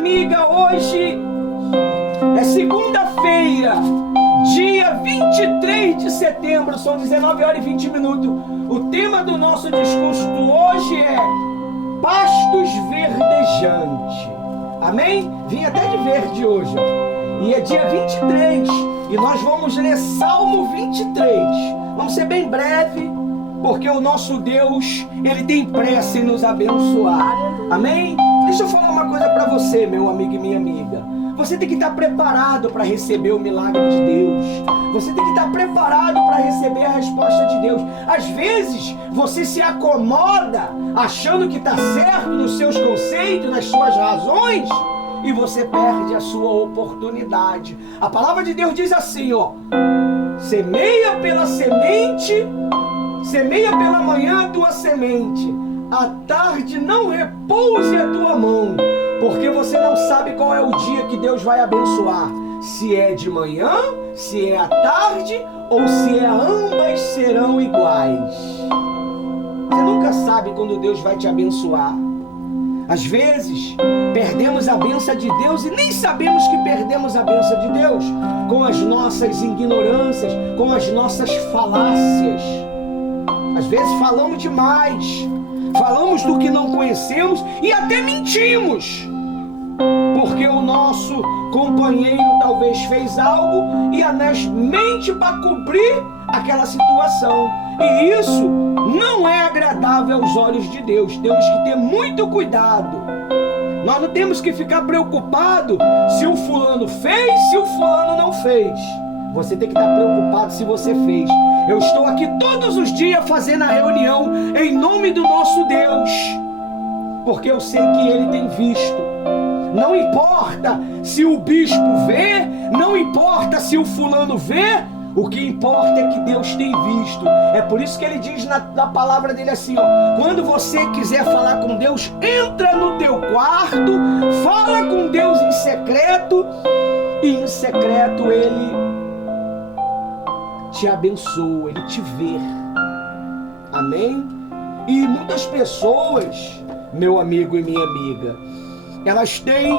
Amiga, hoje é segunda-feira, dia 23 de setembro, são 19 horas e 20 minutos. O tema do nosso discurso de hoje é pastos verdejantes. Amém? Vim até de verde hoje. E é dia 23 e nós vamos ler Salmo 23. Vamos ser bem breve, porque o nosso Deus, Ele tem pressa em nos abençoar. Amém? Deixa eu falar uma coisa para você, meu amigo e minha amiga. Você tem que estar preparado para receber o milagre de Deus. Você tem que estar preparado para receber a resposta de Deus. Às vezes, você se acomoda achando que está certo nos seus conceitos, nas suas razões, e você perde a sua oportunidade. A palavra de Deus diz assim, ó: semeia pela semente, semeia pela manhã a tua semente, à tarde não repouse a tua mão, porque você não sabe qual é o dia que Deus vai abençoar. Se é de manhã, se é à tarde, ou se é ambas serão iguais. Você nunca sabe quando Deus vai te abençoar. Às vezes, perdemos a bênção de Deus e nem sabemos que perdemos a bênção de Deus com as nossas ignorâncias, com as nossas falácias. Às vezes falamos demais, falamos do que não conhecemos e até mentimos, porque o nosso companheiro talvez fez algo e a nós mente para cobrir aquela situação. E isso não é agradável aos olhos de Deus. Temos que ter muito cuidado. Nós não temos que ficar preocupado se o fulano fez, se o fulano não fez. Você tem que estar preocupado se você fez. Eu estou aqui todos os dias fazendo a reunião em nome do nosso Deus, porque eu sei que Ele tem visto. Não importa se o bispo vê, não importa se o fulano vê, o que importa é que Deus tem visto. É por isso que Ele diz na palavra dele assim, ó: quando você quiser falar com Deus, entra no teu quarto, fala com Deus em secreto, e em secreto Ele te abençoa, Ele te vê. Amém? E muitas pessoas, meu amigo e minha amiga, elas têm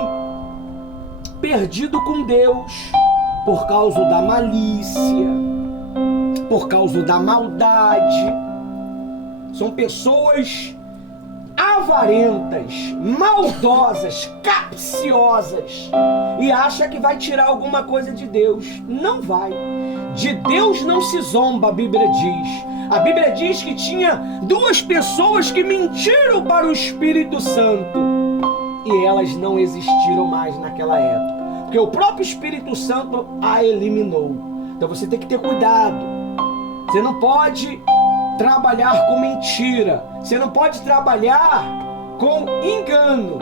perdido com Deus por causa da malícia, por causa da maldade. São pessoas avarentas, maldosas, capciosas, e acha que vai tirar alguma coisa de Deus. Não vai. De Deus não se zomba, a Bíblia diz. A Bíblia diz que tinha duas pessoas que mentiram para o Espírito Santo, e elas não existiram mais naquela época, porque o próprio Espírito Santo a eliminou. Então você tem que ter cuidado. Você não pode trabalhar com mentira. Você não pode trabalhar com engano.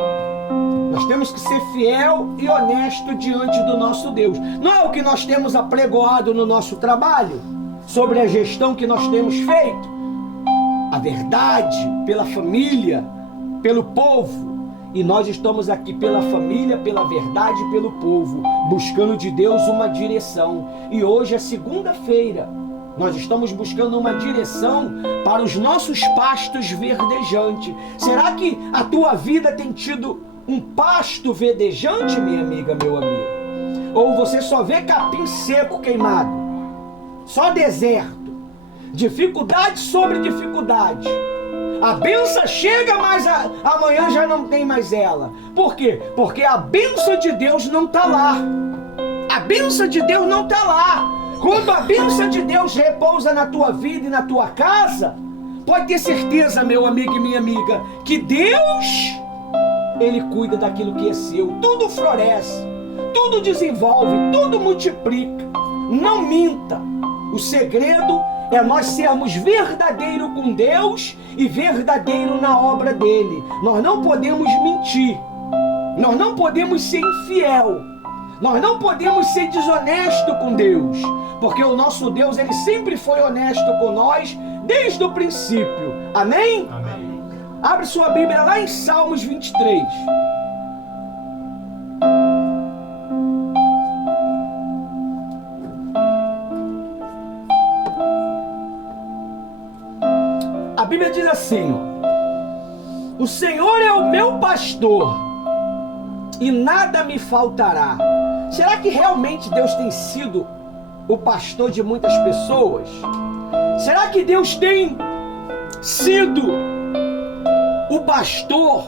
Nós temos que ser fiel e honesto diante do nosso Deus. Não é o que nós temos apregoado no nosso trabalho, sobre a gestão que nós temos feito? A verdade pela família, pelo povo. E nós estamos aqui pela família, pela verdade e pelo povo, buscando de Deus uma direção. E hoje é segunda-feira. Nós estamos buscando uma direção para os nossos pastos verdejantes. Será que a tua vida tem tido um pasto verdejante, minha amiga, meu amigo? Ou você só vê capim seco queimado? Só deserto. Dificuldade sobre dificuldade. A bênção chega, mas amanhã já não tem mais ela. Por quê? Porque a bênção de Deus não está lá. A bênção de Deus não está lá. Quando a bênção de Deus repousa na tua vida e na tua casa, pode ter certeza, meu amigo e minha amiga, que Deus, Ele cuida daquilo que é seu. Tudo floresce, tudo desenvolve, tudo multiplica. Não minta. O segredo é nós sermos verdadeiros com Deus e verdadeiro na obra dele. Nós não podemos mentir. Nós não podemos ser infiel. Nós não podemos ser desonesto com Deus, porque o nosso Deus, Ele sempre foi honesto com nós desde o princípio. Amém? Amém. Abre sua Bíblia lá em Salmos 23. A Bíblia diz assim, ó: o Senhor é o meu pastor, e nada me faltará. Será que realmente Deus tem sido o pastor de muitas pessoas? Será que Deus tem sido o pastor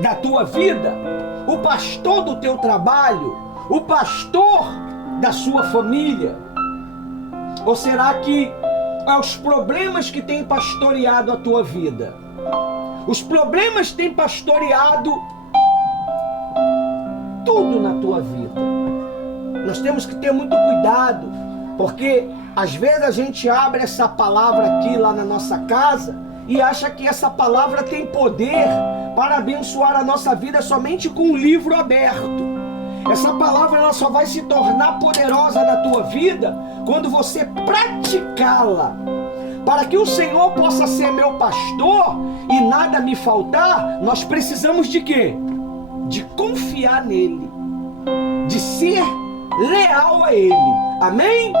da tua vida? O pastor do teu trabalho? O pastor da sua família? Ou será que é os problemas que têm pastoreado a tua vida? Os problemas têm pastoreado tudo na tua vida. Nós temos que ter muito cuidado, porque às vezes a gente abre essa palavra aqui lá na nossa casa e acha que essa palavra tem poder para abençoar a nossa vida somente com um livro aberto. Essa palavra ela só vai se tornar poderosa na tua vida quando você praticá-la. Para que o Senhor possa ser meu pastor e nada me faltar, nós precisamos de quê? De confiar nele, de ser leal a ele. Amém?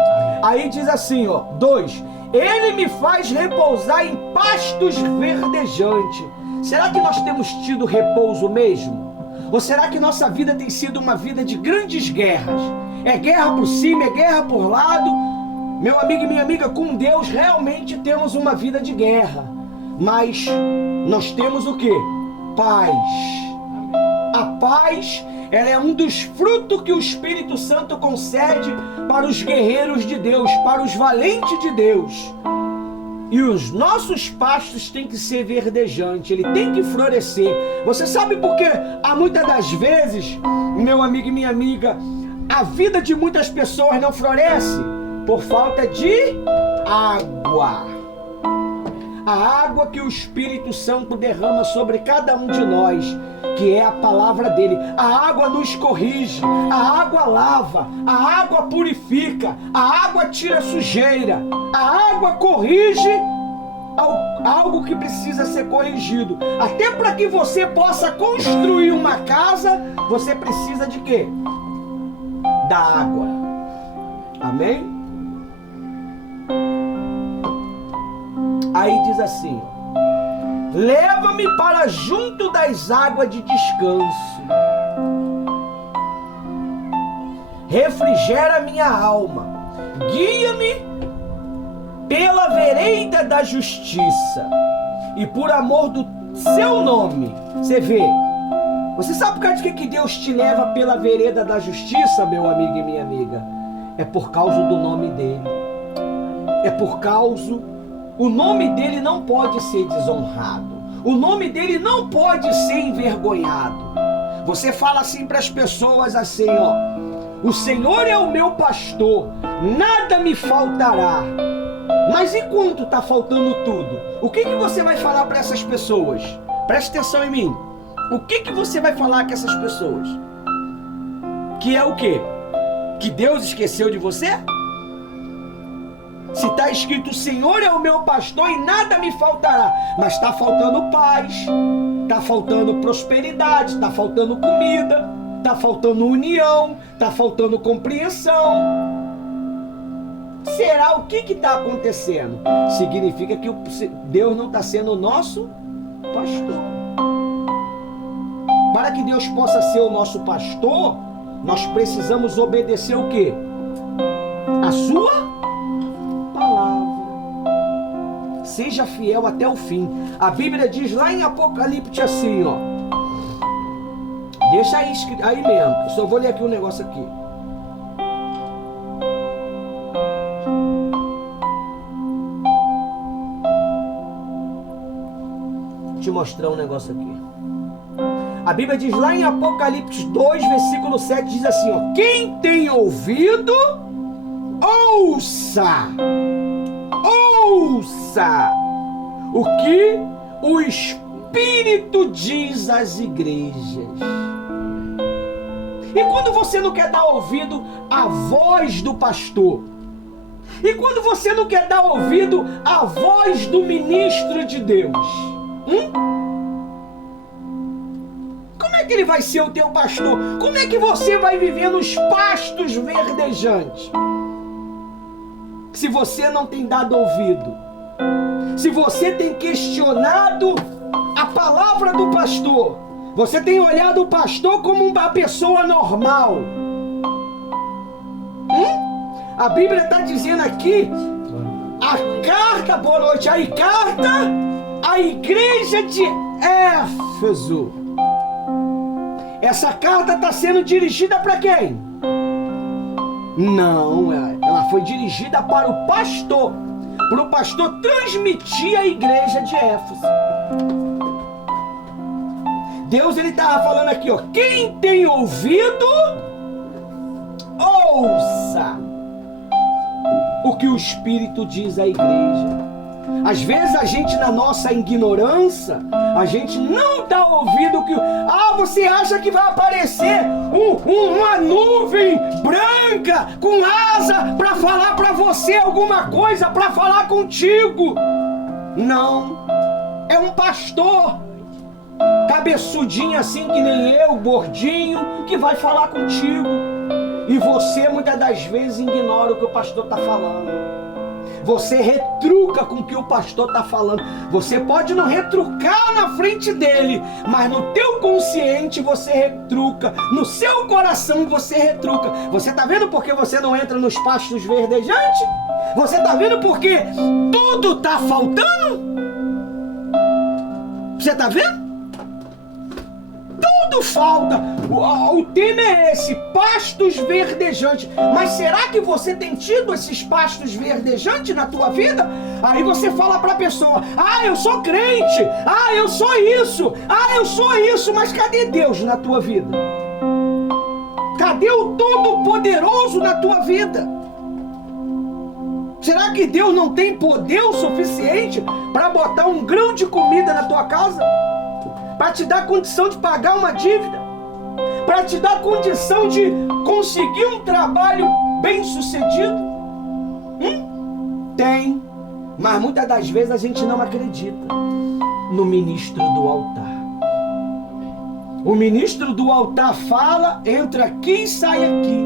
Aí diz assim, 2: ele me faz repousar em pastos verdejantes. Será que nós temos tido repouso mesmo? Ou será que nossa vida tem sido uma vida de grandes guerras? É guerra por cima, é guerra por lado. Meu amigo e minha amiga, com Deus realmente temos uma vida de guerra. Mas nós temos o quê? Paz. A paz, ela é um dos frutos que o Espírito Santo concede para os guerreiros de Deus, para os valentes de Deus. E os nossos pastos têm que ser verdejantes, ele tem que florescer. Você sabe por que há muitas das vezes, meu amigo e minha amiga, a vida de muitas pessoas não floresce? Por falta de água. A água que o Espírito Santo derrama sobre cada um de nós, que é a palavra dele. A água nos corrige, a água lava, a água purifica, a água tira sujeira, a água corrige algo que precisa ser corrigido. Até para que você possa construir uma casa, você precisa de quê? Da água. Amém? Aí diz assim, leva-me para junto das águas de descanso, refrigera minha alma, guia-me pela vereda da justiça, e por amor do seu nome. Você vê, você sabe por causa de que Deus te leva pela vereda da justiça, meu amigo e minha amiga? É por causa do nome dele. É por causa... O nome dele não pode ser desonrado. O nome dele não pode ser envergonhado. Você fala assim para as pessoas assim, o Senhor é o meu pastor, nada me faltará. Mas enquanto está faltando tudo, o que você vai falar para essas pessoas? Preste atenção em mim. O que você vai falar com essas pessoas? Que é o quê? Que Deus esqueceu de você? Se está escrito, o Senhor é o meu pastor e nada me faltará. Mas está faltando paz, está faltando prosperidade, está faltando comida, está faltando união, está faltando compreensão. Será o que está acontecendo? Significa que Deus não está sendo o nosso pastor. Para que Deus possa ser o nosso pastor, nós precisamos obedecer o quê? A sua palavra. Seja fiel até o fim. A Bíblia diz lá em Apocalipse assim, deixa aí mesmo, eu só vou ler aqui um negócio aqui. Vou te mostrar um negócio aqui. A Bíblia diz lá em Apocalipse 2, versículo 7, diz assim, quem tem ouvido, ouça o que o Espírito diz às igrejas. E quando você não quer dar ouvido à voz do pastor? E quando você não quer dar ouvido à voz do ministro de Deus? Como é que ele vai ser o teu pastor? Como é que você vai viver nos pastos verdejantes? Se você não tem dado ouvido, se você tem questionado a palavra do pastor, Você tem olhado o pastor como uma pessoa normal. A Bíblia está dizendo aqui, a carta, boa noite, a carta à igreja de Éfeso. Essa carta está sendo dirigida para quem? Não, ela foi dirigida para o pastor transmitir à igreja de Éfeso. Deus, ele estava falando aqui, ó, quem tem ouvido, ouça o que o Espírito diz à igreja. Às vezes a gente, na nossa ignorância, a gente não dá ouvido que... você acha que vai aparecer uma nuvem branca com asa para falar para você alguma coisa, para falar contigo. Não. É um pastor cabeçudinho assim que nem eu, gordinho, que vai falar contigo. E você muitas das vezes ignora o que o pastor está falando. Você retruca com o que o pastor está falando. Você pode não retrucar na frente dele, mas no teu consciente você retruca. No seu coração você retruca. Você está vendo por que você não entra nos pastos verdejantes? Você está vendo por que tudo está faltando? Você está vendo? Tudo falta. O tema é esse, pastos verdejantes. Mas será que você tem tido esses pastos verdejantes na tua vida? Aí você fala para a pessoa, eu sou crente, eu sou isso, eu sou isso, mas cadê Deus na tua vida? Cadê o Todo-Poderoso na tua vida? Será que Deus não tem poder o suficiente para botar um grão de comida na tua casa? Para te dar condição de pagar uma dívida? Para te dar condição de conseguir um trabalho bem sucedido? Tem, mas muitas das vezes a gente não acredita no ministro do altar. O ministro do altar fala, entra aqui e sai aqui.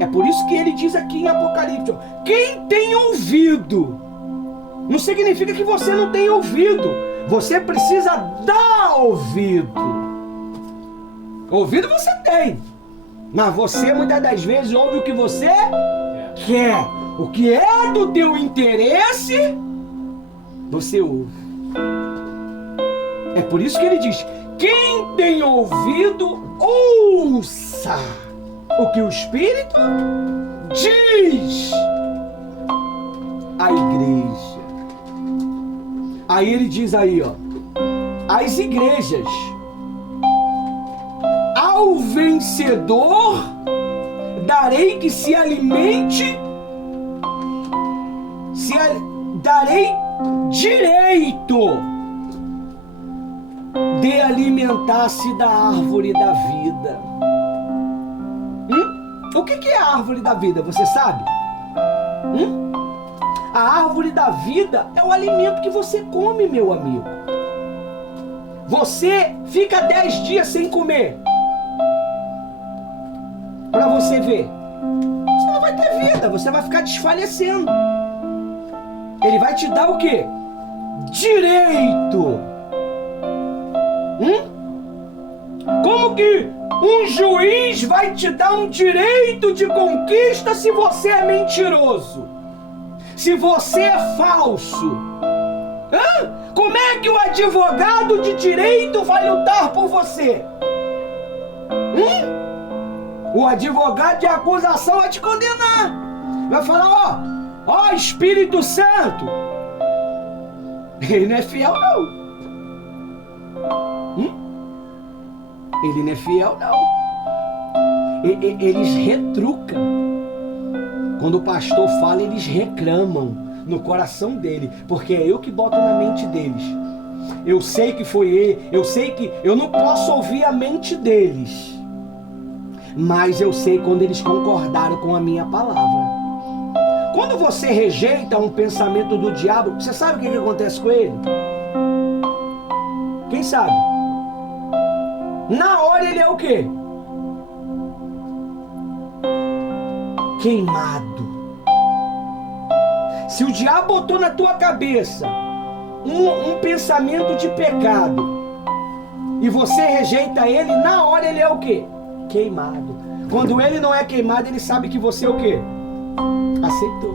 É por isso que ele diz aqui em Apocalipse, quem tem ouvido, não significa que você não tem ouvido. Você precisa dar ouvido. Ouvido você tem, mas você muitas das vezes ouve o que você quer. O que é do teu interesse, você ouve. É por isso que ele diz, quem tem ouvido, ouça o que o Espírito diz à igreja. Aí ele diz aí, as igrejas, ao vencedor darei que se alimente, darei direito de alimentar-se da árvore da vida. O que é a árvore da vida? Você sabe? A árvore da vida é o alimento que você come, meu amigo. Você fica 10 dias sem comer. Para você ver. Você não vai ter vida, você vai ficar desfalecendo. Ele vai te dar o quê? Direito. Como que um juiz vai te dar um direito de conquista se você é mentiroso? Se você é falso? Como é que o advogado de direito vai lutar por você? O advogado de acusação vai te condenar. Vai falar, ó Espírito Santo. Ele não é fiel não. Ele não é fiel não. Eles retrucam. Quando o pastor fala, eles reclamam no coração dele, porque é eu que boto na mente deles. Eu sei que foi ele, eu sei que eu não posso ouvir a mente deles, mas eu sei quando eles concordaram com a minha palavra. Quando você rejeita um pensamento do diabo, você sabe o que acontece com ele? Quem sabe? Na hora ele é o quê? Queimado. Se o diabo botou na tua cabeça um pensamento de pecado, e você rejeita ele, na hora ele é o quê? Queimado. Quando ele não é queimado, ele sabe que você é o quê? Aceitou.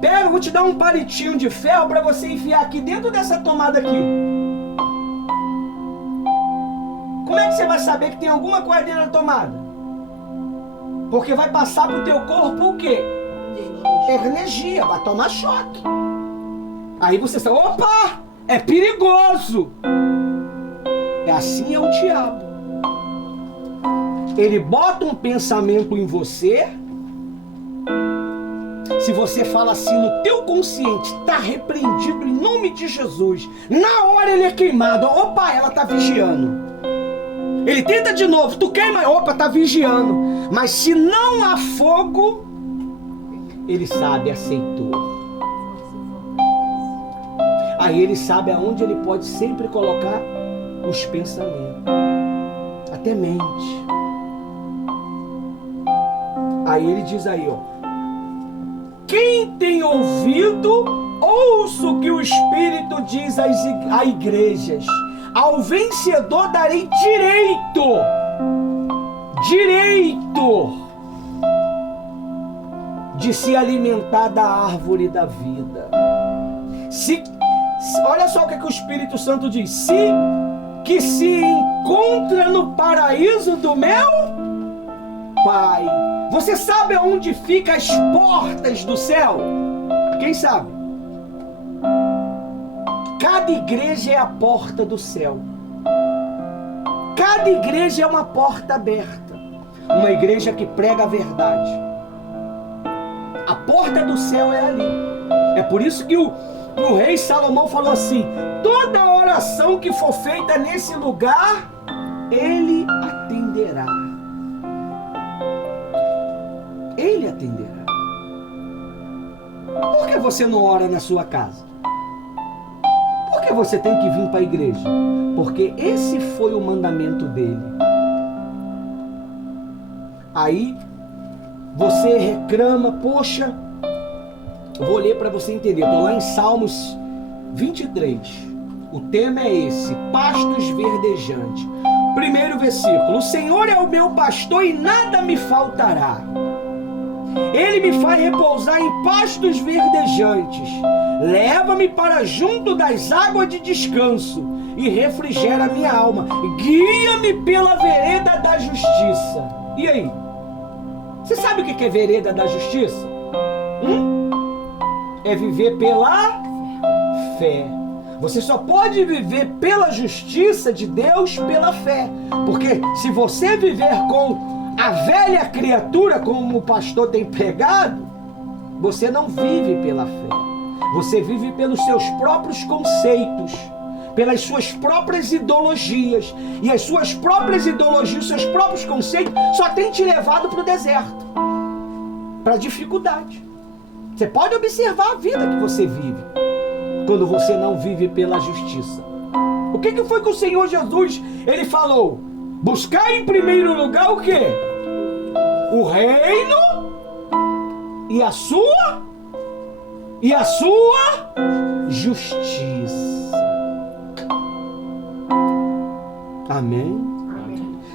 Pega, vou te dar um palitinho de ferro para você enfiar aqui dentro dessa tomada aqui. Como é que você vai saber que tem alguma coisa dentro da tomada? Porque vai passar pro teu corpo o quê? Energia, vai tomar choque. Aí você fala, opa, é perigoso. É assim é o diabo. Ele bota um pensamento em você. Se você fala assim no teu consciente, está repreendido em nome de Jesus. Na hora ele é queimado. Opa, ela está vigiando. Ele tenta de novo, tu queima, opa, está vigiando. Mas se não há fogo, ele sabe, aceitou. Aí ele sabe aonde ele pode sempre colocar os pensamentos. Até mente. Aí ele diz aí, ó. Quem tem ouvido, ouça o que o Espírito diz às igrejas. Ao vencedor darei direito de se alimentar da árvore da vida. Olha só o que o Espírito Santo diz. Que se encontra no paraíso do meu Pai. Você sabe aonde ficam as portas do céu? Quem sabe? Cada igreja é a porta do céu. Cada igreja é uma porta aberta. Uma igreja que prega a verdade. A porta do céu é ali. É por isso que o rei Salomão falou assim: toda oração que for feita nesse lugar, ele atenderá. Ele atenderá. Por que você não ora na sua casa? Por que você tem que vir para a igreja? Porque esse foi o mandamento dele. Aí você reclama, poxa, eu vou ler para você entender. Estou lá em Salmos 23. O tema é esse: pastos verdejantes. Primeiro versículo: o Senhor é o meu pastor e nada me faltará. Ele me faz repousar em pastos verdejantes. Leva-me para junto das águas de descanso e refrigera minha alma. Guia-me pela vereda da justiça. E aí? Você sabe o que é vereda da justiça? É viver pela fé. Você só pode viver pela justiça de Deus pela fé. Porque se você viver com a velha criatura, como o pastor tem pregado, você não vive pela fé. Você vive pelos seus próprios conceitos, pelas suas próprias ideologias. E as suas próprias ideologias, os seus próprios conceitos só têm te levado para o deserto, para a dificuldade. Você pode observar a vida que você vive quando você não vive pela justiça. O que foi que o Senhor Jesus, ele falou? Buscar em primeiro lugar o quê? O reino e a sua justiça. Amém?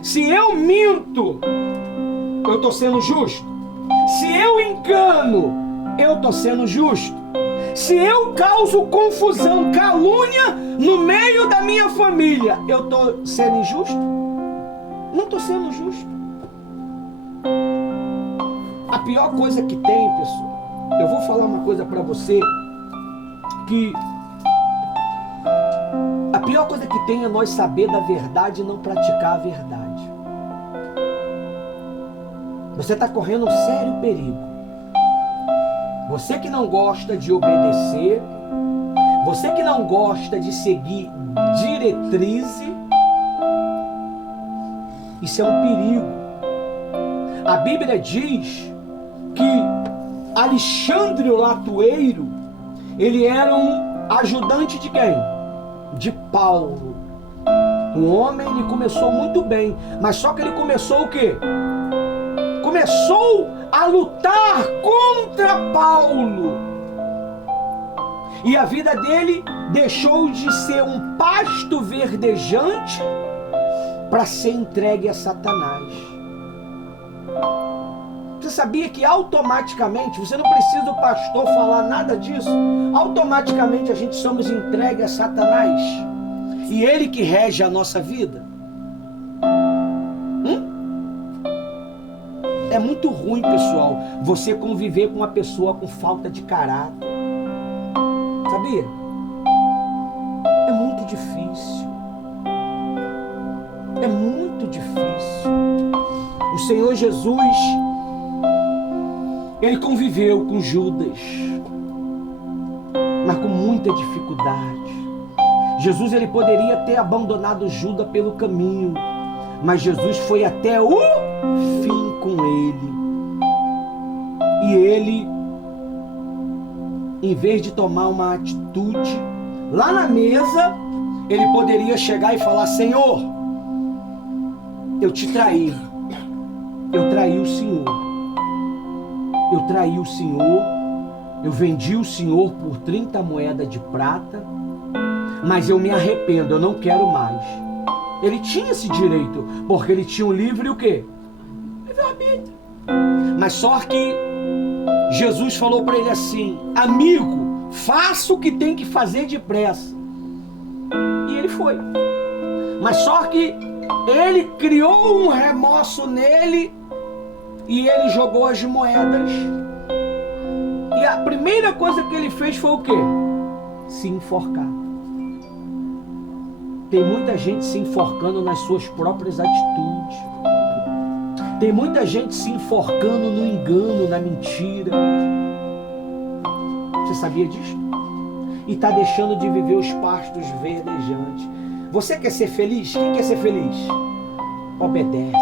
Se eu minto, eu estou sendo justo. Se eu engano, eu estou sendo justo. Se eu causo confusão, calúnia no meio da minha família, eu estou sendo injusto? Não estou sendo justo. A pior coisa que tem, pessoal, eu vou falar uma coisa para você, que a pior coisa que tem é nós saber da verdade e não praticar a verdade. Você está correndo um sério perigo. Você que não gosta de obedecer, você que não gosta de seguir diretrizes, isso é um perigo. A Bíblia diz que Alexandre o Latueiro, ele era um ajudante de quem? De Paulo. O homem, ele começou muito bem, mas só que ele começou o quê? Começou a lutar contra Paulo. E a vida dele deixou de ser um pasto verdejante para ser entregue a Satanás. Você sabia que automaticamente, você não precisa do pastor falar nada disso, automaticamente a gente somos entregues a Satanás? E ele que rege a nossa vida? É muito ruim, pessoal, você conviver com uma pessoa com falta de caráter. Sabia? É muito difícil. É muito difícil. O Senhor Jesus, ele conviveu com Judas, mas com muita dificuldade. Jesus, ele poderia ter abandonado Judas pelo caminho, mas Jesus foi até o fim com ele. E ele, em vez de tomar uma atitude, lá na mesa, ele poderia chegar e falar: Senhor, eu te traí. Eu traí o Senhor. Eu traí o Senhor. Eu vendi o Senhor por 30 moedas de prata. Mas eu me arrependo, eu não quero mais. Ele tinha esse direito, porque ele tinha um livre o quê? Livre-arbítrio. Mas só que Jesus falou para ele assim: amigo, faça o que tem que fazer depressa. E ele foi. Mas só que ele criou um remorso nele e ele jogou as moedas. E a primeira coisa que ele fez foi o quê? Se enforcar. Tem muita gente se enforcando nas suas próprias atitudes. Tem muita gente se enforcando no engano, na mentira. Você sabia disso? E está deixando de viver os pastos verdejantes. Você quer ser feliz? Quem quer ser feliz? Obedece.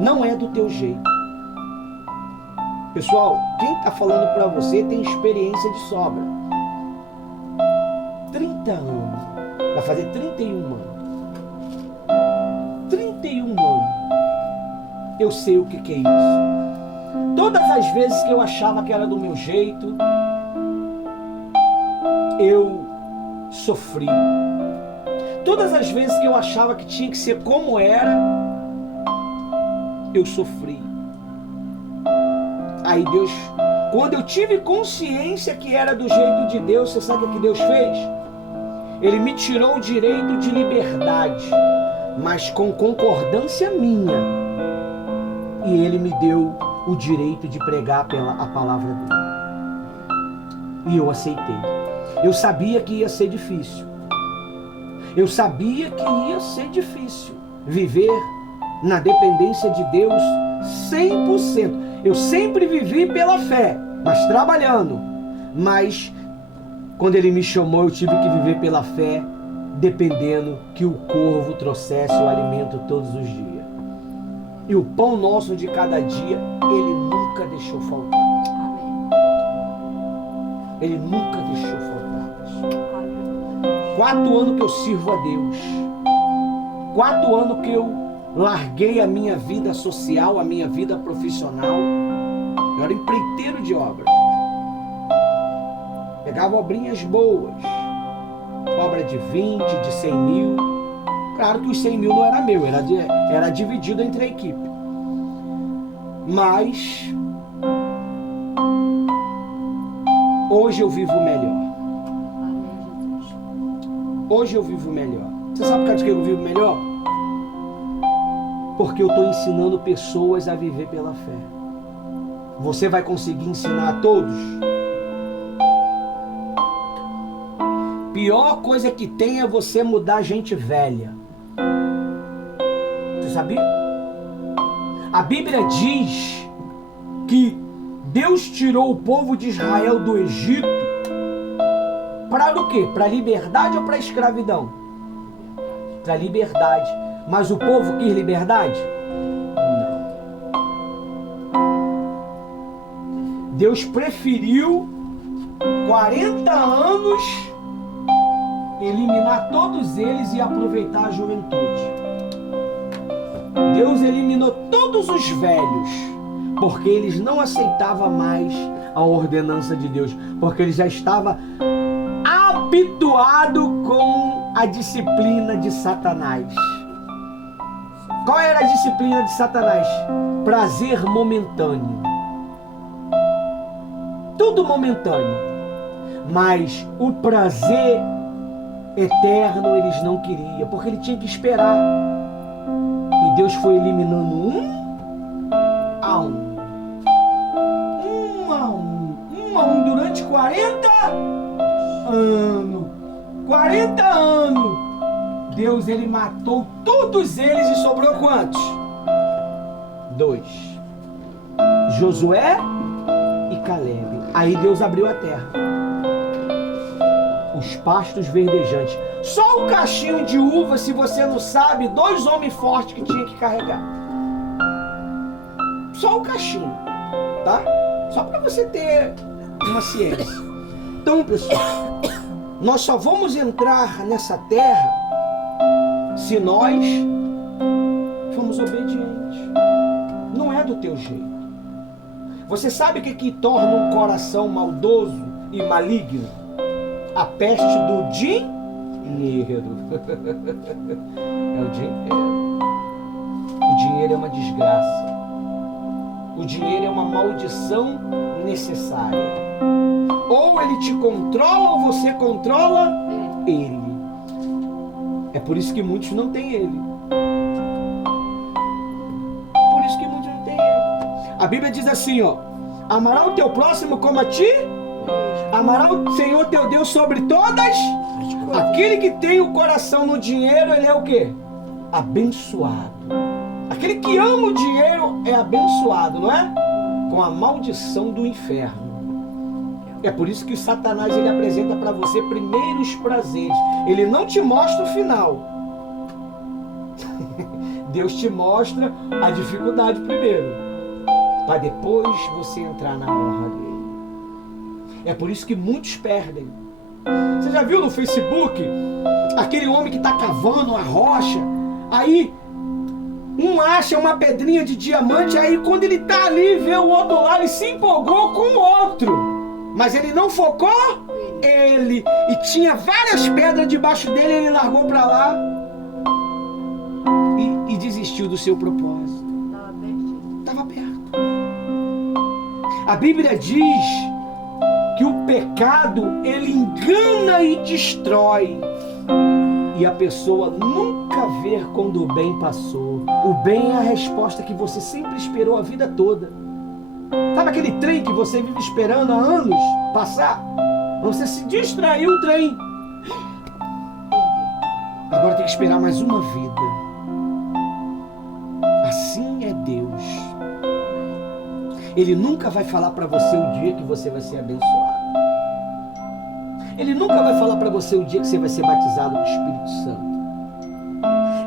Não é do teu jeito. Pessoal, quem está falando para você tem experiência de sobra. 30 anos. Vai fazer 31 anos. 31 anos. Eu sei o que é isso. Todas as vezes que eu achava que era do meu jeito, eu sofri. Todas as vezes que eu achava que tinha que ser como era, eu sofri. Aí Deus, quando eu tive consciência que era do jeito de Deus, você sabe o que Deus fez? Ele me tirou o direito de liberdade, mas com concordância minha. E Ele me deu o direito de pregar a palavra dele. E eu aceitei. Eu sabia que ia ser difícil. Eu sabia que ia ser difícil viver na dependência de Deus 100%. Eu sempre vivi pela fé, mas trabalhando. Mas quando Ele me chamou, eu tive que viver pela fé, dependendo que o corvo trouxesse o alimento todos os dias. E o pão nosso de cada dia, Ele nunca deixou faltar. Amém. Ele nunca deixou faltar. 4 anos que eu sirvo a Deus. 4 anos que eu larguei a minha vida social, a minha vida profissional. Eu era empreiteiro de obra. Pegava obrinhas boas. Obra de 20, de 100 mil. Claro que os 100 mil não era meu, era dividido entre a equipe. Mas hoje eu vivo melhor. Hoje eu vivo melhor. Você sabe por causa de que eu vivo melhor? Porque eu estou ensinando pessoas a viver pela fé. Você vai conseguir ensinar a todos? Pior coisa que tem é você mudar gente velha. Você sabia? A Bíblia diz que Deus tirou o povo de Israel do Egito para o quê? Para a liberdade ou para a escravidão? Para a liberdade. Mas o povo quis liberdade? Não. Deus preferiu 40 anos eliminar todos eles e aproveitar a juventude. Deus eliminou todos os velhos, porque eles não aceitavam mais a ordenança de Deus, porque ele já estava habituado com a disciplina de Satanás. Qual era a disciplina de Satanás? Prazer momentâneo. Tudo momentâneo. Mas o prazer eterno eles não queriam, porque ele tinha que esperar. E Deus foi eliminando um a um. Durante 40 anos. 40 anos. Deus, ele matou todos eles e sobrou quantos? 2. Josué e Caleb. Aí Deus abriu a terra. Os pastos verdejantes. Só o cachinho de uva, se você não sabe, 2 homens fortes que tinha que carregar. Só o cachinho, tá? Só para você ter uma ciência. Então, pessoal, nós só vamos entrar nessa terra se nós formos obedientes. Não é do teu jeito. Você sabe o que torna um coração maldoso e maligno? A peste do dinheiro. É o dinheiro. O dinheiro é uma desgraça. O dinheiro é uma maldição necessária. Ou ele te controla ou você controla ele. É por isso que muitos não têm ele. Por isso que muitos não têm ele. A Bíblia diz assim, ó: amará o teu próximo como a ti. Amará o Senhor teu Deus sobre todas. Aquele que tem o coração no dinheiro, ele é o quê? Abençoado. Aquele que ama o dinheiro é abençoado, não é? Com a maldição do inferno. É por isso que o Satanás, ele apresenta para você primeiro os prazeres. Ele não te mostra o final. Deus te mostra a dificuldade primeiro, para depois você entrar na honra dele. É por isso que muitos perdem. Você já viu no Facebook aquele homem que está cavando a rocha? Aí um acha uma pedrinha de diamante, aí quando ele está ali, vê o outro lá, ele se empolgou com o outro. Mas ele não focou ele. E tinha várias pedras debaixo dele, ele largou para lá e desistiu do seu propósito. Estava perto. A Bíblia diz que o pecado, ele engana e destrói. E a pessoa nunca vê quando o bem passou. O bem é a resposta que você sempre esperou a vida toda. Sabe aquele trem que você vive esperando há anos passar? Você se distraiu o trem. Agora tem que esperar mais uma vida. Assim é Deus. Ele nunca vai falar para você o dia que você vai ser abençoado. Ele nunca vai falar para você o dia que você vai ser batizado no Espírito Santo.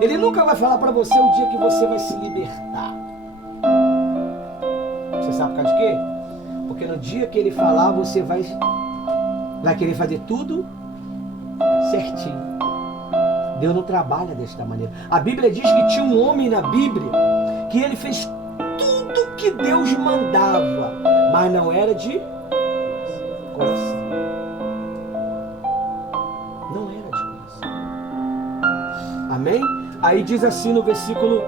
Ele nunca vai falar para você o dia que você vai se libertar. Você sabe por causa de quê? Porque no dia que ele falar, você vai querer fazer tudo certinho. Deus não trabalha desta maneira. A Bíblia diz que tinha um homem na Bíblia que ele fez tudo que Deus mandava, mas não era de coração. Não era de coração. Amém? Aí diz assim no versículo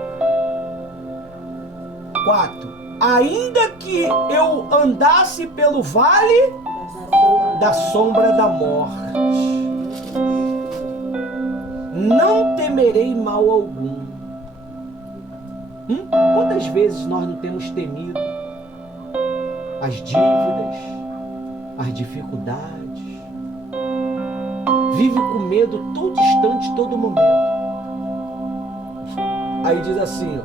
4: ainda que eu andasse pelo vale da sombra da morte, não temerei mal algum. Quantas vezes nós não temos temido as dívidas, as dificuldades? Vive com medo todo instante, todo momento. Aí diz assim, ó: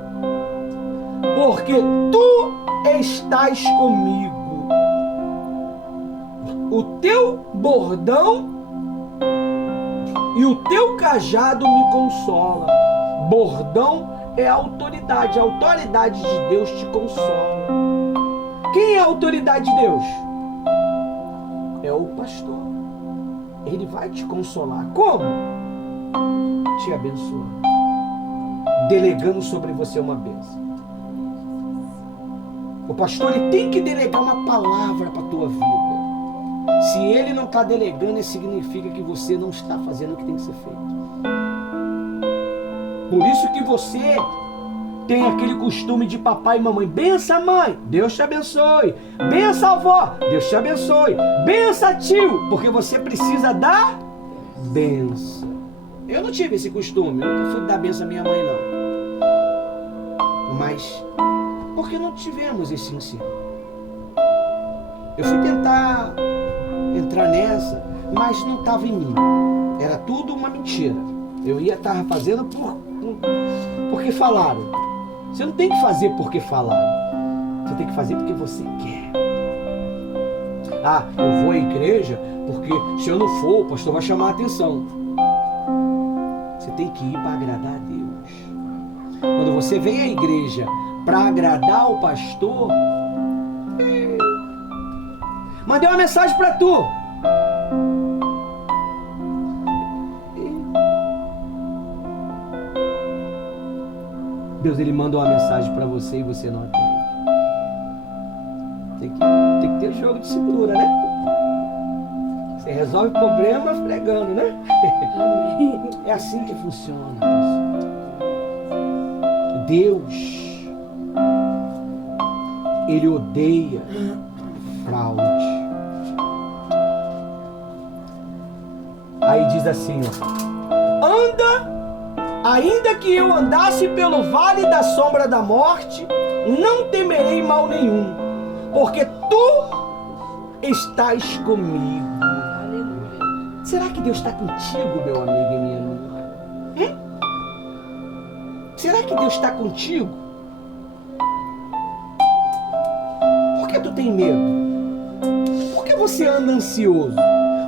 porque tu estás comigo, o teu bordão e o teu cajado me consola. Bordão é a autoridade de Deus te consola. Quem é a autoridade de Deus? É o pastor. Ele vai te consolar. Como? Te abençoando, delegando sobre você uma bênção. O pastor ele tem que delegar uma palavra para a tua vida. Se ele não está delegando, isso significa que você não está fazendo o que tem que ser feito. Por isso que você tem aquele costume de papai e mamãe. Bença mãe, Deus te abençoe. Bença avó, Deus te abençoe. Bença tio, porque você precisa dar benção. Eu não tive esse costume, eu nunca fui dar benção à minha mãe não. Mas, porque não tivemos esse ensino. Eu fui tentar entrar nessa, mas não estava em mim. Era tudo uma mentira. Eu ia estar fazendo porque falaram. Você não tem que fazer porque falaram. Você tem que fazer porque você quer. Ah, eu vou à igreja porque se eu não for, o pastor vai chamar a atenção. Você tem que ir para agradar a Deus. Quando você vem à igreja para agradar o pastor, mandei uma mensagem para tu. Deus ele manda uma mensagem para você e você não atende. Tem que ter jogo de cintura, né? Você resolve o problema pregando, né? É assim que funciona, pessoal. Deus, ele odeia fraude. Aí diz assim, ó: ainda que eu andasse pelo vale da sombra da morte, não temerei mal nenhum, porque tu estás comigo. Aleluia. Será que Deus está contigo, meu amigo e minha amiga? Será que Deus está contigo? Por que tu tem medo? Por que você anda ansioso?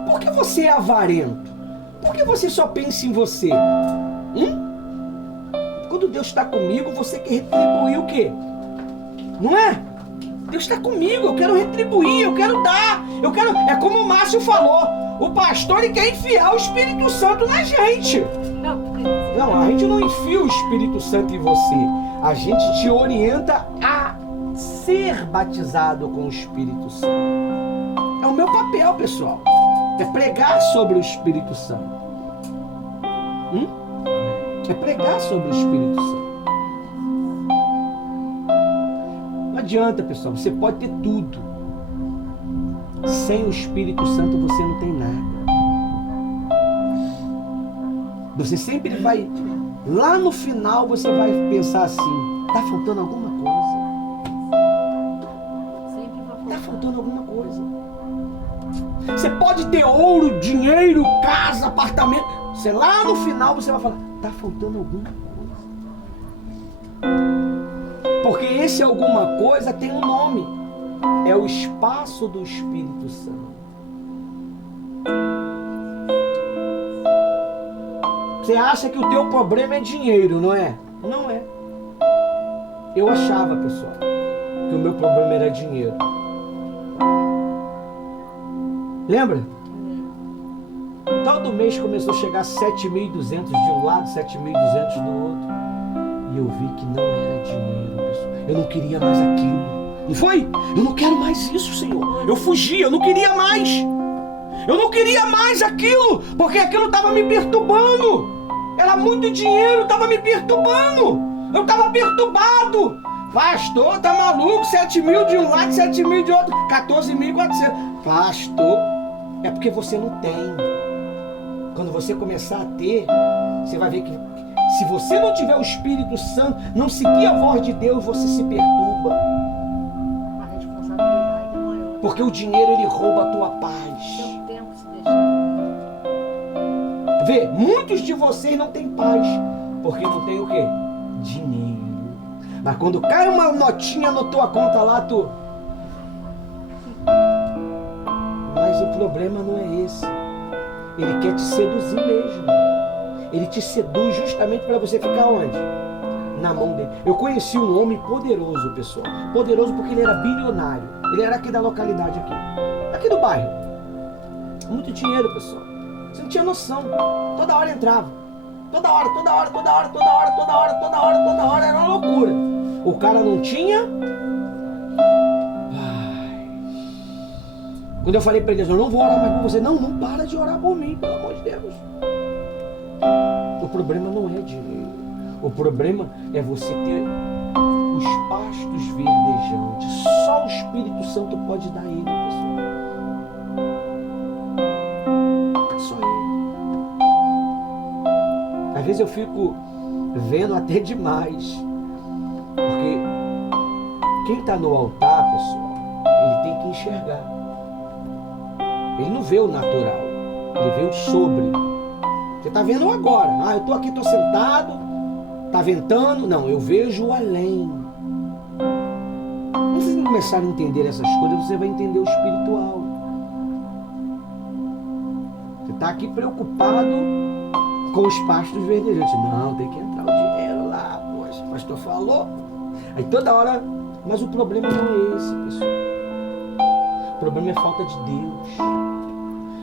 Por que você é avarento? Por que você só pensa em você? Quando Deus está comigo, você quer retribuir o quê? Não é? Deus está comigo, eu quero retribuir, eu quero dar, eu quero... É como o Márcio falou, o pastor ele quer enfiar o Espírito Santo na gente. Não, a gente não enfia o Espírito Santo em você. A gente te orienta a ser batizado com o Espírito Santo. É o meu papel, pessoal. É pregar sobre o Espírito Santo. É pregar sobre o Espírito Santo. Não adianta, pessoal. Você pode ter tudo. Sem o Espírito Santo você não tem nada. Você sempre vai... Lá no final você vai pensar assim: tá faltando alguma coisa. Tá faltando alguma coisa. Você pode ter ouro, dinheiro, casa, apartamento. Você, lá no final você vai falar: tá faltando alguma coisa. Porque esse alguma coisa tem um nome. É o espaço do Espírito Santo. Você acha que o teu problema é dinheiro, não é? Não é. Eu achava, pessoal, que o meu problema era dinheiro. Lembra? Todo mês começou a chegar 7.200 de um lado, 7.200 do outro. E eu vi que não era dinheiro, pessoal. Eu não queria mais aquilo. Não foi? Eu não quero mais isso, Senhor. Eu fugi, eu não queria mais. Eu não queria mais aquilo, porque aquilo estava me perturbando. Era muito dinheiro, estava me perturbando. Eu estava perturbado. Pastor, tá maluco? 7.000 de um lado, 7.000 de outro. 14.400. Pastor, é porque você não tem. Quando você começar a ter, você vai ver que se você não tiver o Espírito Santo, não seguir a voz de Deus, você se perturba. A responsabilidade é maior. Porque o dinheiro, ele rouba a tua paz. Não temos que deixar. Vê, muitos de vocês não têm paz, porque não tem o quê? Dinheiro. Mas quando cai uma notinha na tua conta lá, tu... Mas o problema não é esse. Ele quer te seduzir mesmo. Ele te seduz justamente para você ficar onde? Na mão dele. Eu conheci um homem poderoso, pessoal. Poderoso porque ele era bilionário. Ele era aqui da localidade aqui do bairro. Muito dinheiro, pessoal. Você não tinha noção. Toda hora entrava. Toda hora. Era uma loucura. O cara não tinha Quando eu falei para Deus, eu não vou orar mais por você. Não para de orar por mim, pelo amor de Deus. O problema não é dinheiro. O problema é você ter os pastos verdejantes. Só o Espírito Santo pode dar ele, pessoal. Só ele. Às vezes eu fico vendo até demais. Porque quem está no altar, pessoal, ele tem que enxergar. Ele não vê o natural. Ele vê o sobre. Você está vendo agora. Eu estou aqui, estou sentado. Está ventando. Não, eu vejo o além. Quando vocês começarem a entender essas coisas, você vai entender o espiritual. Você está aqui preocupado com os pastos verdejantes. Não, tem que entrar o dinheiro lá. Poxa, o pastor falou. Aí toda hora... Mas o problema não é esse, pessoal. O problema é a falta de Deus.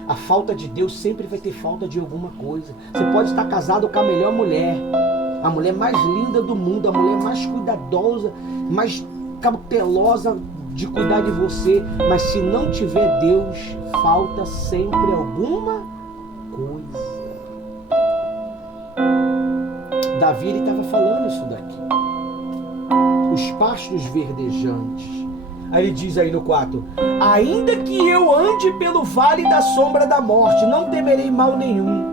A falta de Deus sempre vai ter falta de alguma coisa. Você pode estar casado com a melhor mulher, a mulher mais linda do mundo, a mulher mais cuidadosa, mais cautelosa de cuidar de você, mas se não tiver Deus, falta sempre alguma coisa. Davi, ele estava falando isso daqui. Os pastos verdejantes. Aí ele diz aí no 4: ainda que eu ande pelo vale da sombra da morte, não temerei mal nenhum.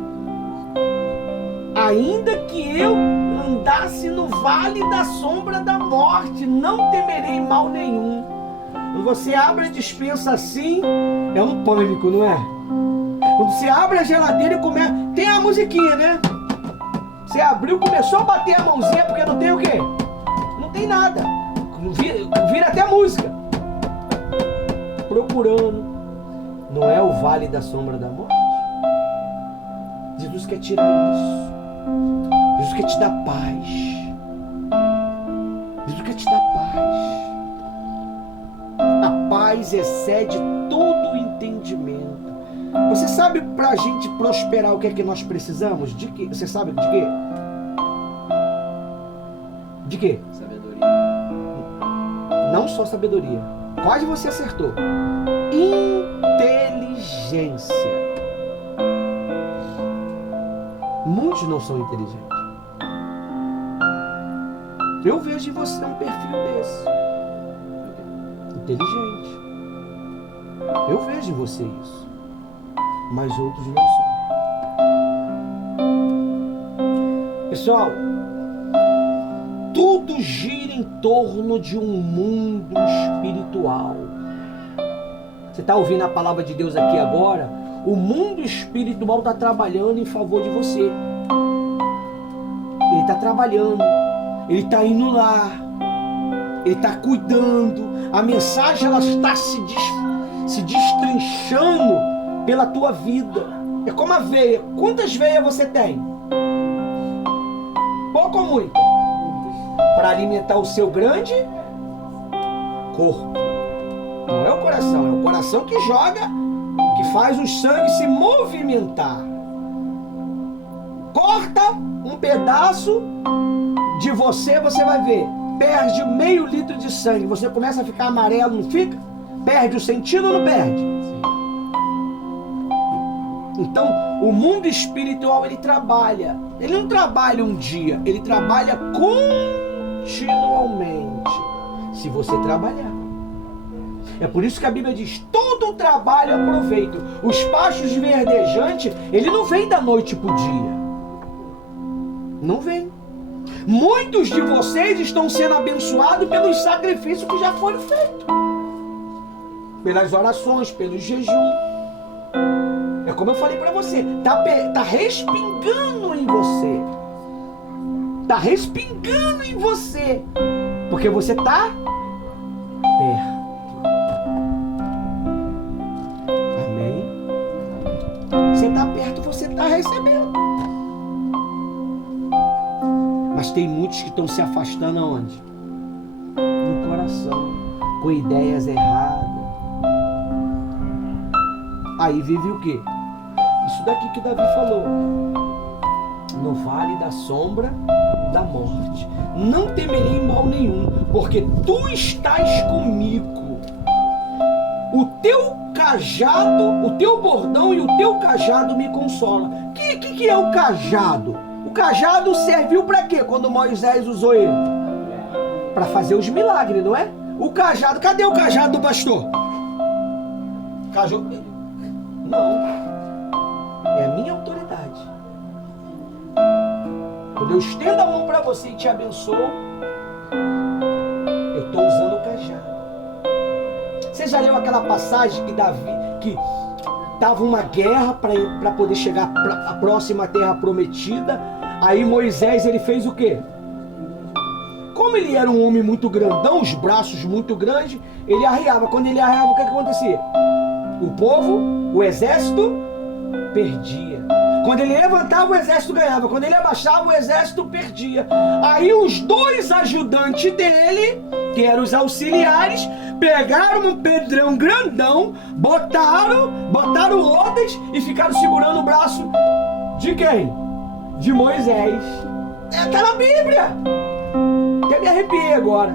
Ainda que eu andasse no vale da sombra da morte, não temerei mal nenhum. Quando você abre a despensa assim, é um pânico, não é? Quando você abre a geladeira e começa... Tem a musiquinha, né? Você abriu, começou a bater a mãozinha, porque não tem o quê? Não tem nada. Vira até música. Procurando. Não é o vale da sombra da morte? Jesus quer tirar isso. Jesus quer te dar paz. Jesus quer te dar paz. A paz excede todo o entendimento. Você sabe, para a gente prosperar, o que é que nós precisamos? De quê? Você sabe de quê? De quê? Sabedoria. Não só sabedoria. Quase você acertou. Inteligência. Muitos não são inteligentes. Eu vejo em você um perfil desse. Inteligente. Eu vejo em você isso. Mas outros não são. Pessoal, tudo gira em torno de um mundo espiritual. Você está ouvindo a palavra de Deus aqui agora? O mundo espiritual está trabalhando em favor de você. Ele está trabalhando. Ele está indo lá. Ele está cuidando. A mensagem ela está se destrinchando pela tua vida. É como a veia. Quantas veias você tem? Pouco ou muito? Para alimentar o seu grande corpo. Não é o coração, é o coração que joga, que faz o sangue se movimentar. Corta um pedaço de você, você vai ver, perde meio litro de sangue, você começa a ficar amarelo, não fica? Perde o sentido ou não perde? Sim. Então, o mundo espiritual, ele trabalha. Ele não trabalha um dia, ele trabalha continuamente. Se você trabalhar. É por isso que a Bíblia diz, todo trabalho é proveito. Os pastos verdejantes, ele não vem da noite para o dia. Não vem. Muitos de vocês estão sendo abençoados pelos sacrifícios que já foram feitos. Pelas orações, pelo jejum. É como eu falei para você, tá respingando em você. Tá respingando em você. Porque você tá perto. Amém? Você tá perto, você tá recebendo. Mas tem muitos que estão se afastando aonde? No coração, com ideias erradas. Aí vive o quê? Isso daqui que Davi falou. No vale da sombra da morte. Não temerei mal nenhum, porque tu estás comigo. O teu cajado, o teu bordão e o teu cajado me consola. Que é o cajado? O cajado serviu para quê quando Moisés usou ele? Para fazer os milagres, não é? O cajado, cadê o cajado do pastor? Cajado? Não. É a minha autoridade. Quando eu estendo a mão para você e te abençoo, eu estou usando o cajado. Você já leu aquela passagem que estava uma guerra para poder chegar à próxima terra prometida? Aí Moisés, ele fez o quê? Como ele era um homem muito grandão, os braços muito grandes, ele arriava. Quando ele arriava, o que acontecia? O povo, o exército, perdia. Quando ele levantava, o exército ganhava. Quando ele abaixava, o exército perdia. Aí os dois ajudantes dele, que eram os auxiliares, pegaram um pedrão grandão, botaram rodas e ficaram segurando o braço de quem? De Moisés. Está na Bíblia. Até me arrepiei agora.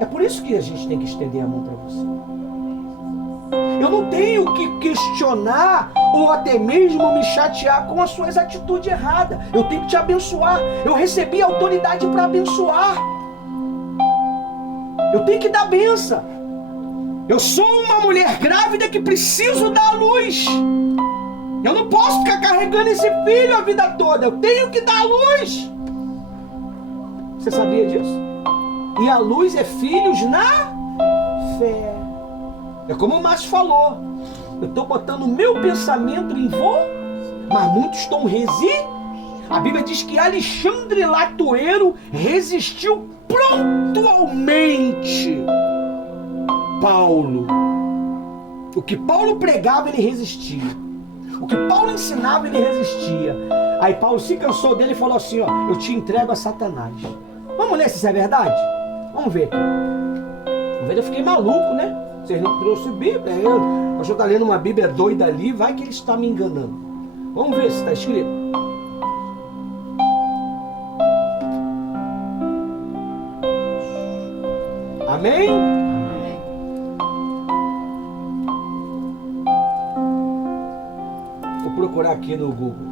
É por isso que a gente tem que estender a mão para você. Eu não tenho que questionar ou até mesmo me chatear com as suas atitudes erradas. Eu tenho que te abençoar. Eu recebi autoridade para abençoar. Eu tenho que dar bênção. Eu sou uma mulher grávida que preciso dar à luz. Eu não posso ficar carregando esse filho a vida toda. Eu tenho que dar à luz. Você sabia disso? E a luz é filhos na fé. É como o Márcio falou. Eu estou botando o meu pensamento em voo, mas muitos estão resistindo. A Bíblia diz que Alexandre Latoeiro resistiu pontualmente. Paulo. O que Paulo pregava, ele resistia. O que Paulo ensinava, ele resistia. Aí Paulo se cansou dele e falou assim, ó, eu te entrego a Satanás. Vamos ler se isso é verdade? Vamos ver aqui. Vamos ver, eu fiquei maluco, né? Vocês não trouxeram Bíblia. O pastor está lendo uma Bíblia doida ali, vai que ele está me enganando. Vamos ver se está escrito. Amém? Amém. Vou procurar aqui no Google.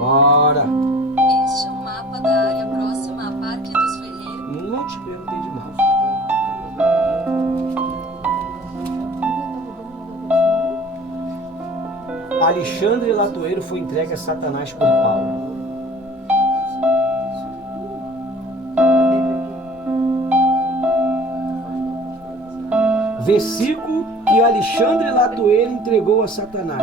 Bora. Este é um mapa da área próxima a Parque dos Ferreiros. Não te perguntei de mapa. Alexandre Latoeiro foi entregue a Satanás por Paulo. Versículo que Alexandre Latoeiro entregou a Satanás.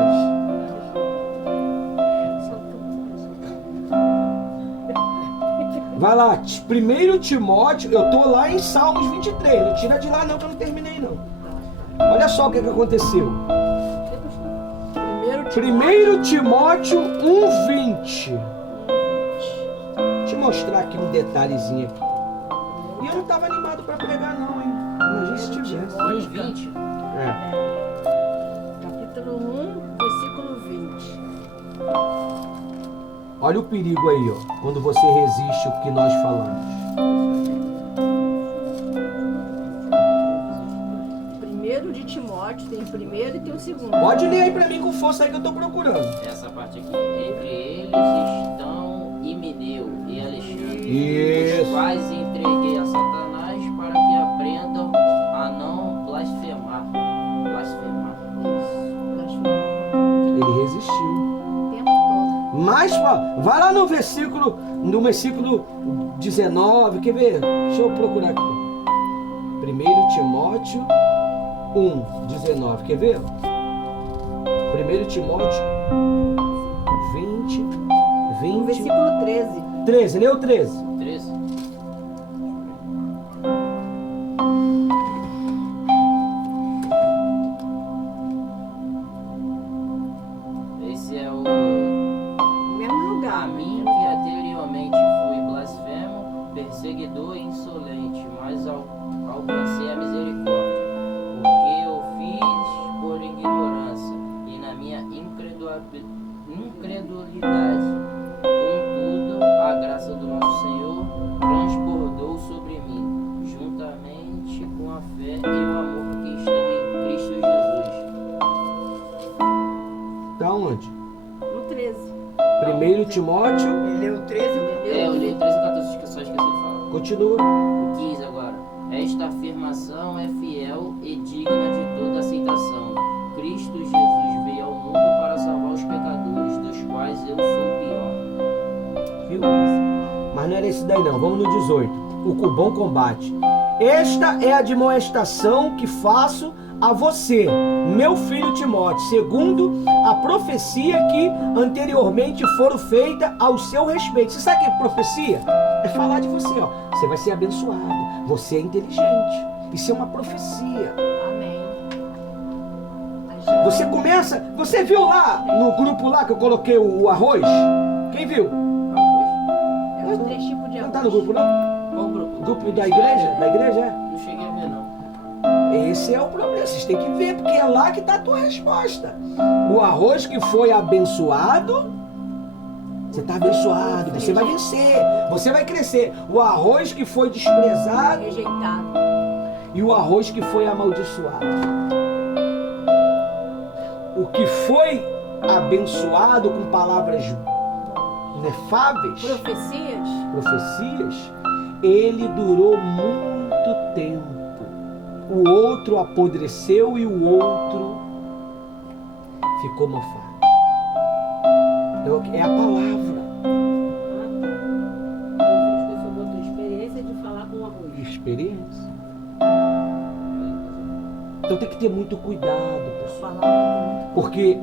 Vai lá, 1 Timóteo, eu tô lá em Salmos 23, não tira de lá não que eu não terminei não. Olha só o que aconteceu. 1 Timóteo 1:20. Deixa eu mostrar aqui um detalhezinho aqui. E eu não estava animado para pregar não, hein? Imagina se tivesse. 1:20. É. Capítulo 1, versículo 20. Olha o perigo aí, ó, quando você resiste o que nós falamos. 1 de Timóteo, tem o primeiro e tem o segundo. Pode ler aí pra mim com força aí que eu tô procurando. Essa parte aqui. Entre eles estão Himeneu e Alexandre, os quais entreguei a Satanás para que aprendam a não blasfemar. Ele resistiu. O tempo todo. Mas, vai lá no versículo 19, quer ver? Deixa eu procurar aqui. 1 Timóteo 1:19, quer ver? 1 Timóteo 20. Versículo 13. 13, leu 13. 13. Esse é o Mesmo lugar. a mim que anteriormente fui blasfemo, perseguidor e insolente, mas alcancei a misericórdia, porque eu fiz por ignorância e na minha incredulidade. Contudo, a graça do nosso Senhor Timóteo. Ele leu 13, Eu li 13 e 14, só esqueci de falar. Continua. O 15 agora. Esta afirmação é fiel e digna de toda aceitação. Cristo Jesus veio ao mundo para salvar os pecadores, dos quais eu sou o pior. Viu? Mas não era esse daí não. Vamos no 18. O bom combate. Esta é a admoestação que faço a você, meu filho Timóteo, segundo a profecia que anteriormente foram feita ao seu respeito. Você sabe o que é profecia? É falar de você, ó. Você vai ser abençoado, você é inteligente. Isso é uma profecia. Amém. Você começa, você viu lá no grupo lá que eu coloquei o arroz? Quem viu? É os 3 tipos de Não arroz. tá no grupo não? Qual grupo? O grupo da igreja? Da igreja é? Não cheguei a ver, não. Esse é o problema, vocês têm que ver, porque é lá que está a tua resposta. O arroz que foi abençoado, você está abençoado, você vai vencer, você vai crescer. O arroz que foi desprezado Rejeitado. e o arroz que foi amaldiçoado. O que foi abençoado com palavras inefáveis, profecias, ele durou muito tempo. O outro apodreceu e o outro ficou mofado. É a palavra. Você botou experiência de falar com arroz. Experiência. Então tem que ter muito cuidado, pessoal. Porque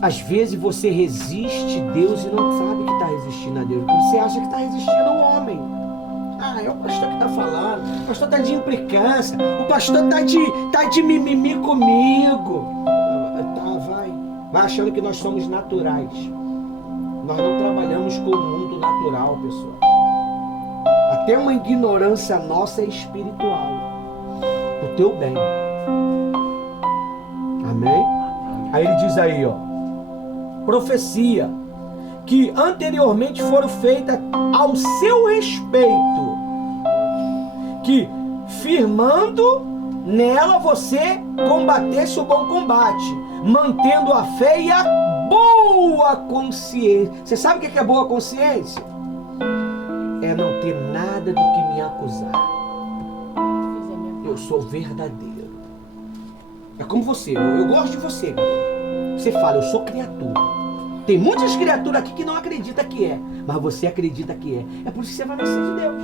às vezes você resiste a Deus e não sabe que está resistindo a Deus. Porque você acha que está resistindo ao homem. Ah, é o pastor que está falando. O pastor está de implicância. O pastor está de mimimi comigo. Tá, vai achando que nós somos naturais. Nós não trabalhamos com o mundo natural, pessoal. Até uma ignorância nossa é espiritual. O teu bem. Amém? Aí ele diz aí, ó. Profecia que anteriormente foram feitas ao seu respeito, que firmando nela você combatesse o bom combate, mantendo a fé e a boa consciência. Você sabe o que é boa consciência? É não ter nada do que me acusar. Eu sou verdadeiro. É como você, eu gosto de você. Você fala, eu sou criatura. Tem muitas criaturas aqui que não acreditam que é, mas você acredita que é. É por isso que você vai nascer de Deus.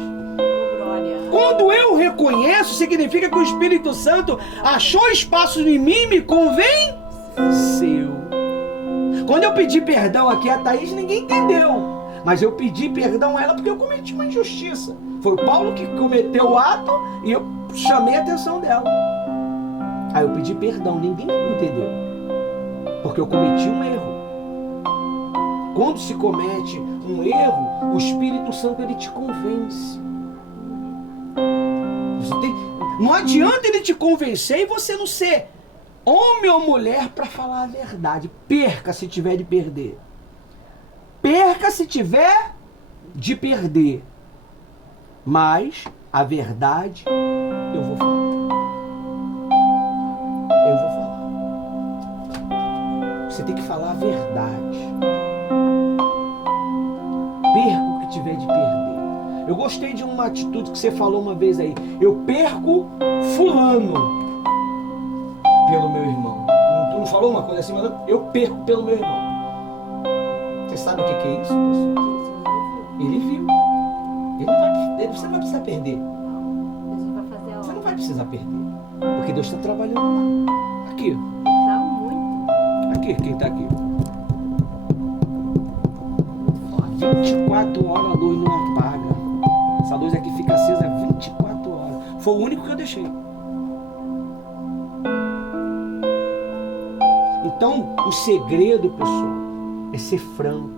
Glória. Quando eu reconheço, significa que o Espírito Santo achou espaço em mim e me convenceu. Quando eu pedi perdão aqui a Thaís, ninguém entendeu. Mas eu pedi perdão a ela porque eu cometi uma injustiça. Foi o Paulo que cometeu o ato e eu chamei a atenção dela. Aí eu pedi perdão, ninguém entendeu. Porque eu cometi um erro. Quando se comete um erro, o Espírito Santo ele te convence. Não adianta ele te convencer e você não ser homem ou mulher para falar a verdade. Perca se tiver de perder. Perca se tiver de perder. Mas a verdade eu vou falar. Eu vou falar. Você tem que falar a verdade. Perca o que tiver de perder. Eu gostei de uma atitude que você falou uma vez aí. Eu perco fulano pelo meu irmão. Tu não falou uma coisa assim, mas eu perco pelo meu irmão. Você sabe o que é isso, pessoal? Ele viu. Você não vai precisar perder. Deus vai fazer a Você obra. não vai precisar perder. Porque Deus está trabalhando lá. Aqui. Tá muito. Aqui, quem está aqui? Forte. 24 horas a luz não apaga. Essa luz aqui fica acesa 24 horas. Foi o único que eu deixei. Então, o segredo, pessoal, é ser franco.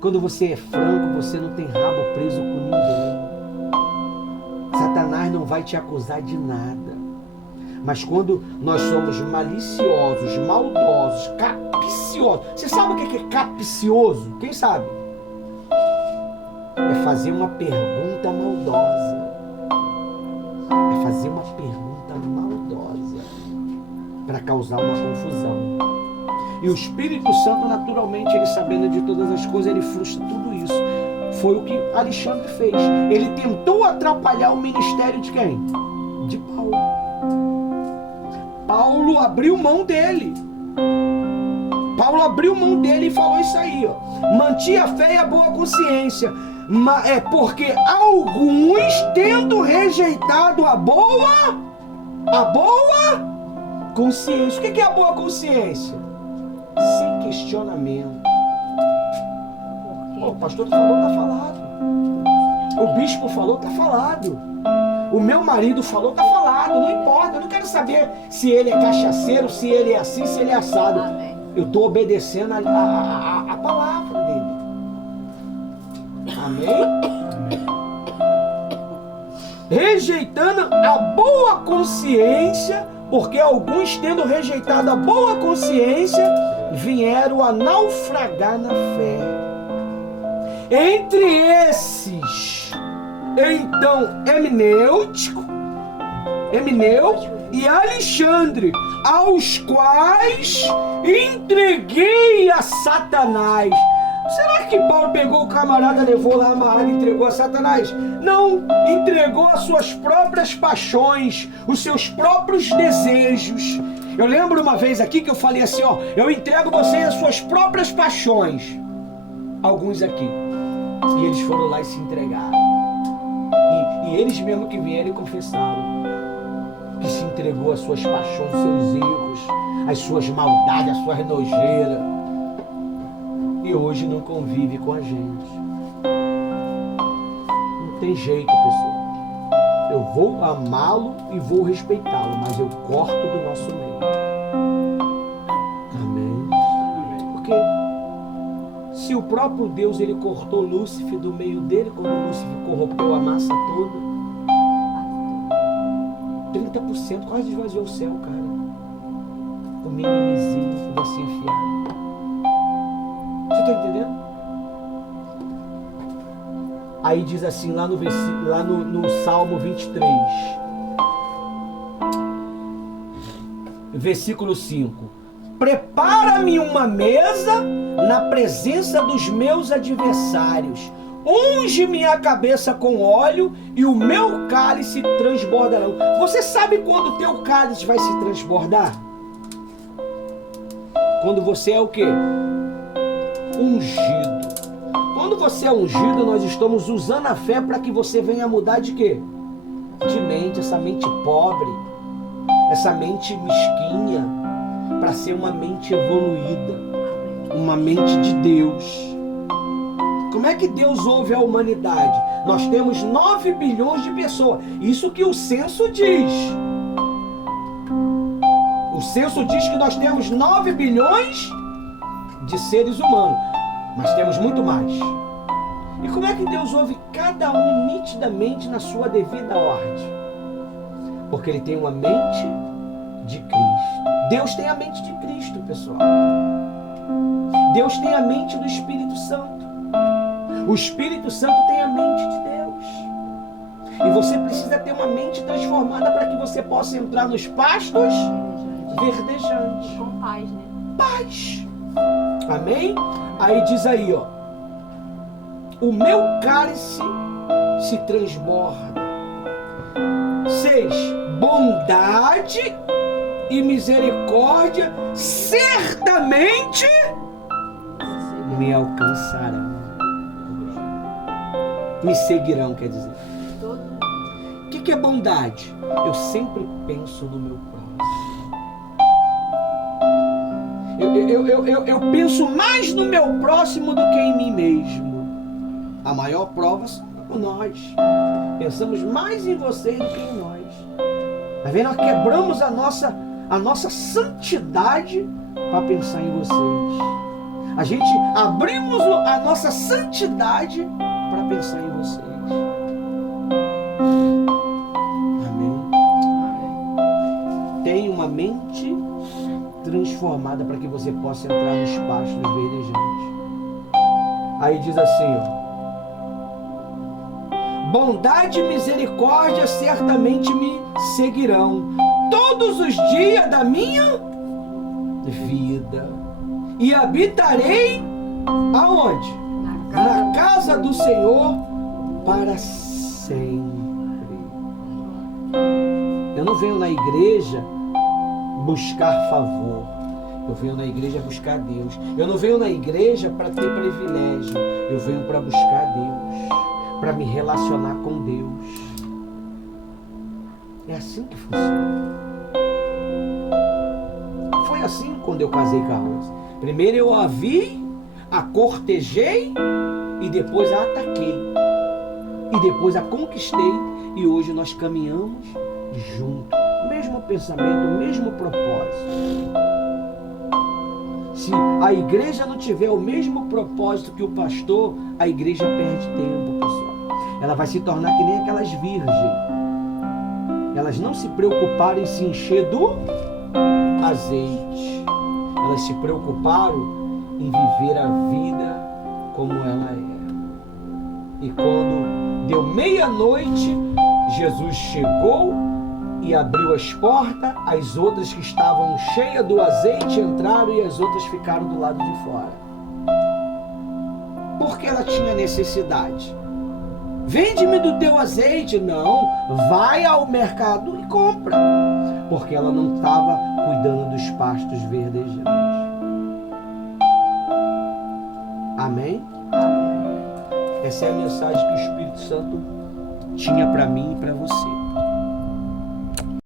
Quando você é franco, você não tem rabo preso com ninguém. Satanás não vai te acusar de nada. Mas quando nós somos maliciosos, maldosos, capciosos. Você sabe o que é capcioso? Quem sabe? É fazer uma pergunta maldosa. É fazer uma pergunta maldosa para causar uma confusão. E o Espírito Santo, naturalmente, ele sabendo de todas as coisas, ele frustra tudo isso. Foi o que Alexandre fez. Ele tentou atrapalhar o ministério de quem? De Paulo. Paulo abriu mão dele. Paulo abriu mão dele e falou isso aí, ó. Mantinha a fé e a boa consciência. É porque alguns, tendo rejeitado a boa consciência. O que é a boa consciência? Sem questionamento. O pastor falou, tá falado. O bispo falou, tá falado. O meu marido falou, tá falado. Não importa, eu não quero saber se ele é cachaceiro, se ele é assim, se ele é assado. Amém. Eu estou obedecendo a palavra dele. Amém? Rejeitando a boa consciência, porque alguns, tendo rejeitado a boa consciência, vieram a naufragar na fé. Entre esses, então, Eminêutico e Alexandre, aos quais entreguei a Satanás. Será que Paulo pegou o camarada, levou lá amarrado e entregou a Satanás? Não, entregou as suas próprias paixões, os seus próprios desejos. Eu lembro uma vez aqui que eu falei assim, ó, eu entrego vocês as suas próprias paixões. Alguns aqui. E eles foram lá e se entregaram. E eles mesmo que vieram e confessaram que se entregou às suas paixões, aos seus erros, às suas maldades, às suas nojeiras. E hoje não convive com a gente. Não tem jeito, pessoal. Eu vou amá-lo e vou respeitá-lo, mas eu corto do nosso meio. Amém? Porque se o próprio Deus, ele cortou Lúcifer do meio dele, quando Lúcifer corrompeu a massa toda, 30% quase esvaziou o céu, cara. O minimizinho vai se enfiar. Você está entendendo? Aí diz assim, lá no Salmo 23, versículo 5: prepara-me uma mesa na presença dos meus adversários, unge minha cabeça com óleo e o meu cálice transbordará. Você sabe quando o teu cálice vai se transbordar? Quando você é o quê? Ungido. Quando você é ungido, nós estamos usando a fé para que você venha mudar de quê? De mente, essa mente pobre, essa mente mesquinha, para ser uma mente evoluída, uma mente de Deus. Como é que Deus ouve a humanidade? Nós temos 9 bilhões de pessoas. Isso que o censo diz. O censo diz que nós temos 9 bilhões de seres humanos. Mas temos muito mais. E como é que Deus ouve cada um nitidamente na sua devida ordem? Porque Ele tem uma mente de Cristo. Deus tem a mente de Cristo, pessoal. Deus tem a mente do Espírito Santo. O Espírito Santo tem a mente de Deus. E você precisa ter uma mente transformada para que você possa entrar nos pastos verdejantes. Com paz, né? Paz. Amém? Aí diz aí, ó: o meu cálice se transborda. 6. Bondade e misericórdia certamente me alcançarão. Me seguirão, quer dizer. O que é bondade? Eu sempre penso no meu próximo. Eu penso mais no meu próximo do que em mim mesmo. A maior prova somos nós. Pensamos mais em vocês do que em nós. Tá vendo? Nós quebramos a nossa santidade para pensar em vocês. A gente abrimos a nossa santidade para pensar em vocês. Amém? Tenha uma mente transformada para que você possa entrar nos pastos verdejantes. Aí diz assim, ó: bondade e misericórdia certamente me seguirão todos os dias da minha vida. e habitarei aonde? Na casa do Senhor para sempre. Eu não venho na igreja buscar favor. Eu venho na igreja buscar Deus. Eu não venho na igreja para ter privilégio. Eu venho para buscar Deus, para me relacionar com Deus. É assim que funciona. Foi assim quando eu casei com a Rose. Primeiro eu a vi, a cortejei e depois a ataquei. E depois a conquistei e hoje nós caminhamos juntos. Mesmo pensamento, mesmo propósito. Se a igreja não tiver o mesmo propósito que o pastor, a igreja perde tempo, pessoal. Ela vai se tornar que nem aquelas virgens. Elas não se preocuparam em se encher do azeite. Elas se preocuparam em viver a vida como ela é. E quando deu meia-noite, Jesus chegou e abriu as portas. As outras que estavam cheias do azeite entraram e as outras ficaram do lado de fora. Porque ela tinha necessidade. Vende-me do teu azeite. Não, vai ao mercado e compra. Porque ela não estava cuidando dos pastos verdejantes. Amém? Amém. Essa é a mensagem que o Espírito Santo tinha para mim e para você.